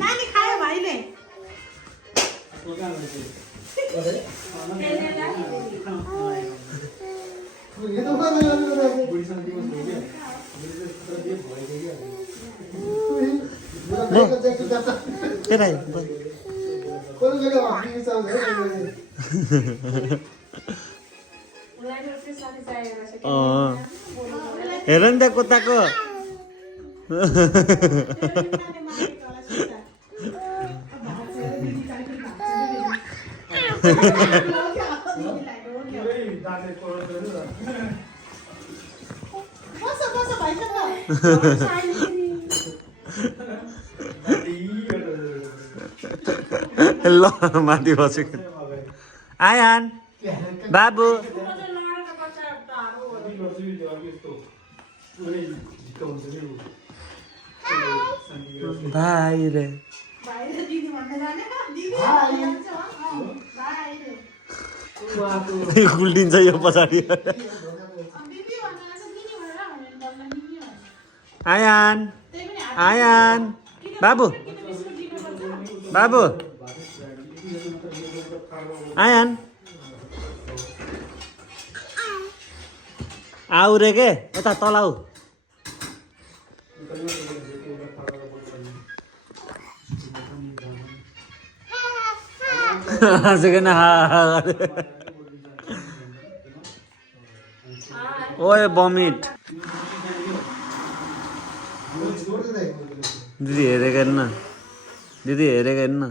नानी खायो भाइले हेर नि त कुत्ताको ल माथि बसेको आयान बाबु भाइ रे गुल्टिन्छ यो पछाडि आयान आयान बाबु बाबु आयान आऊ रे के यता तलाउ ओए बमिट दिदी हेरेको हेर्न दिदी हेरेको हेर्न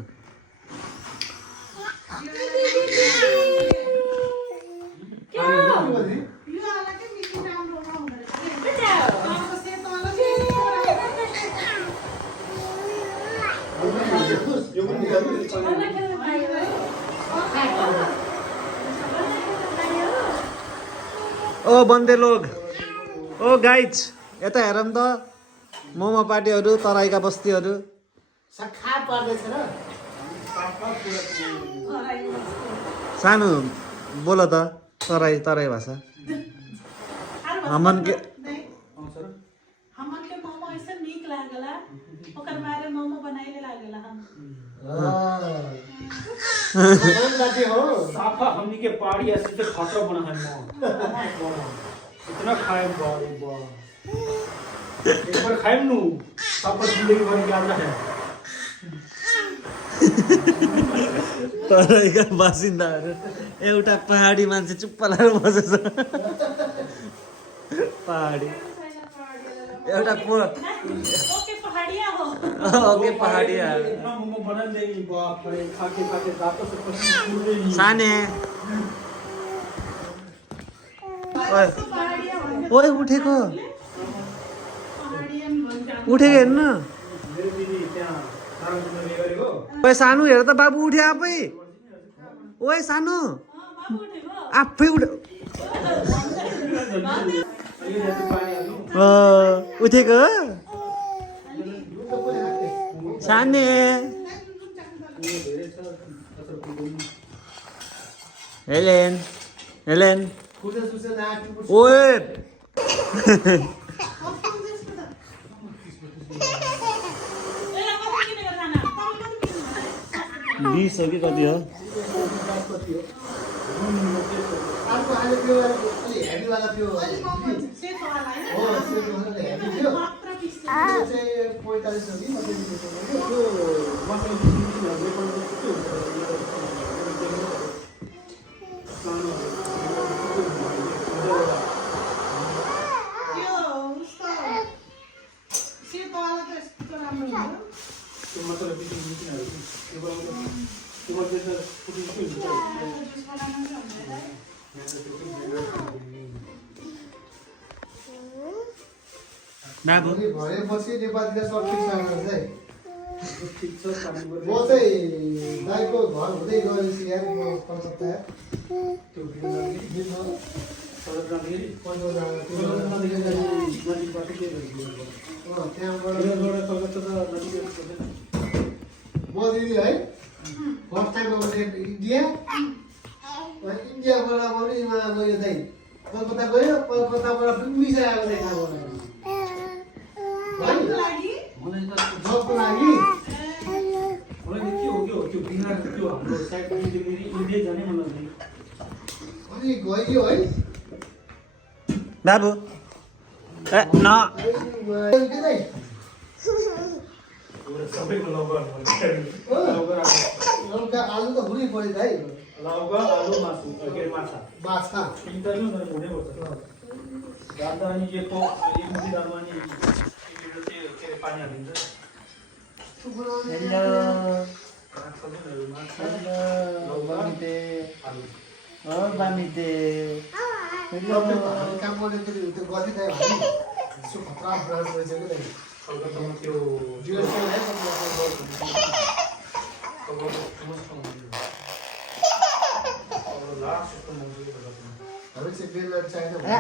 ओ बन्दे लोग ओ गाइज यता हेरौँ त मोमो पार्टीहरू तराईका बस्तीहरू सानो बोल त तराई तराई भाषा हमन के हमन के मोमो ऐसे नीक लागला ओकर बारे मोमो बनाइले लागला हम साफा हमनी के पहाड़ी ऐसे से खतरा बना है मो इतना खाए बारे बा एक बार खाए नु साफा जिंदगी भर याद रहे तराईका बासिन्दाहरू एउटा पहाडी मान्छे चुप्प लागेर बसेछ पहाडी एउटा ओके पहाड़िया हो ओके पहाडिया इतना मोमो बना देनी बाप रे खा के दांतों से पसीना छूट रही साने पहाड़िया ओए उठेको पहाड़िया उठेको हेर्न मेरे दीदी त्यहाँ सारा दिन में गरेको ओए सानो हेर त बाबु उठ्यो आफै ओए सानो बाबु उठेको आफै उठ ये जैसे पानी आ उठेको साने हेलेन हेलेन ओए बिस हो कि कति हो भरे पछि नेपालीले सबै ठिक छ पानी म पर्यो चाहिँ दाइको घर हुँदै गएपछि यार म कलकत्ता यार त्यो भिडियो नदिनु सडक जाँदाखेरि पैसा जाँदा त्यो नजिकबाट के भयो त्यहाँबाट कलकत्ता त नजिकै पर्दैन म दिदी है फर्स्ट टाइम अब इन्डिया इन्डियाबाट पनि उहाँ गयो दाइ कलकत्ता गयो कलकत्ताबाट पनि मिसा आएको देखा कहाँको लागि? मलाई त जबको लागि मलाई त के हो त्यो बिना त्यो हाम्रो साइड पुगिदिँदाखेरि इन्डिया जाने मन लाग्दैन अनि गयो है बाबु ए न के दाइ सबैको लौका लौका आलु त हुनै पऱ्यो दाइ लौका आलु मासु के अरे माछा माछा तिनवटा नै तर हुनैपर्छ दाल अनि एक मुठी दालमा नि के अरे पानी हालिन्छ काम गर्ने त्यो गर्थेँ दाइ यसो खतरा ब्रान्ड रहेछ कि दाइ कलकत्तामा त्यो USA है लास्ट मान्छे हामी चाहिँ बेलर चाहिएन भने